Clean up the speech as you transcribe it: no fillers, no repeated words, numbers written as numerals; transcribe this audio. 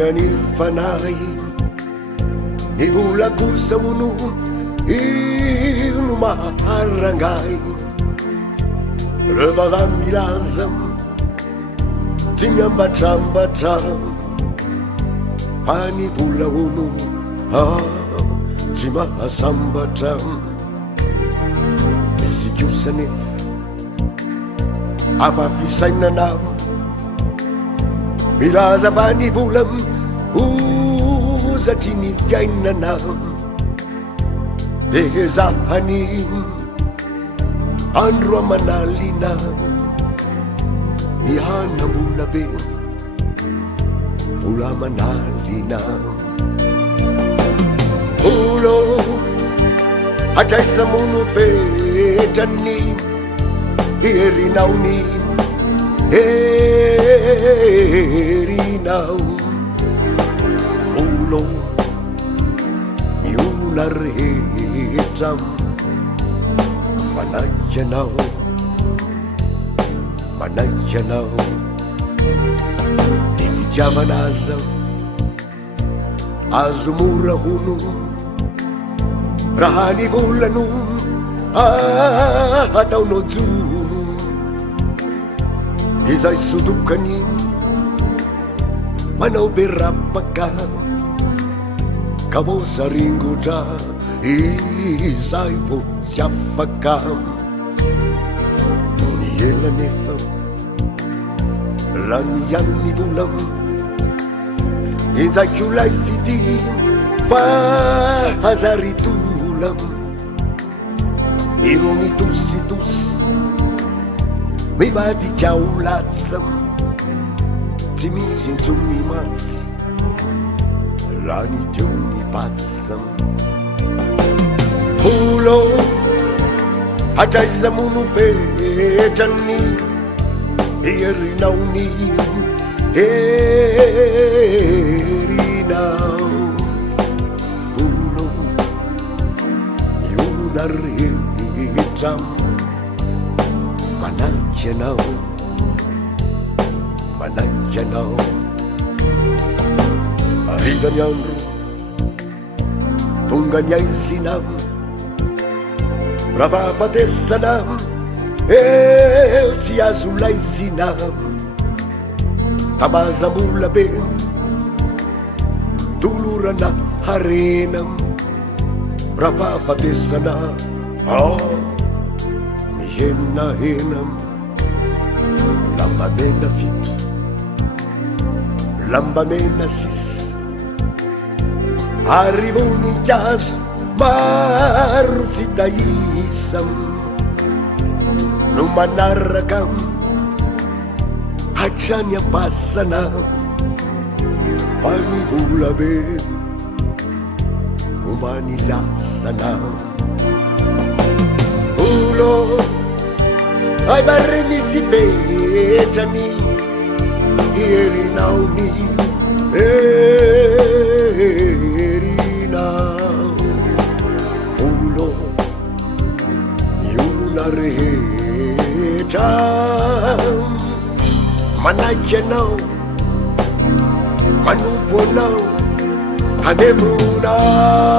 Iany fanay ny vola kosa ono ino maharangay revaza milaza tsy miambatrambatra fa ny vola ono tsy mahasambatra misy kosanefa afafisainana milaza fa ny vola ozatry ny fiainana de zahany andro amanalina ny hanambola be vola manalina olo atraiza mono fetrany herinao herinao olo miona rehetra manaianao ny fitiavanaza azo mora hono raha ny volano ataonao jono izay sodokany manao be rapaka ka vo saringotra izay vo tsy afaka no ny elanefa raha ny any ny vola injaiko lay fity fa hazaritola iro mitositosy mivadikao latsa tsy misy intsony matsy raha ny teo ny patsa olo atraiza mono fetrany herinaony herinao olo miona rehetra manaianao ariva ny andro tonga ny aizina raha fahafatesana eo tsy azo laizina tamazambola be tolorana harena raha fahafatesana mihenahena lamba mena fito lamba mena sisy arivonikazo maro tsy taisa no manaraka hatrany ampasana fa ny vola be ombany lasana olo ay bare misy fetrany herinaony herinao olo miona rehetra manaiky anao manompo anao handevonao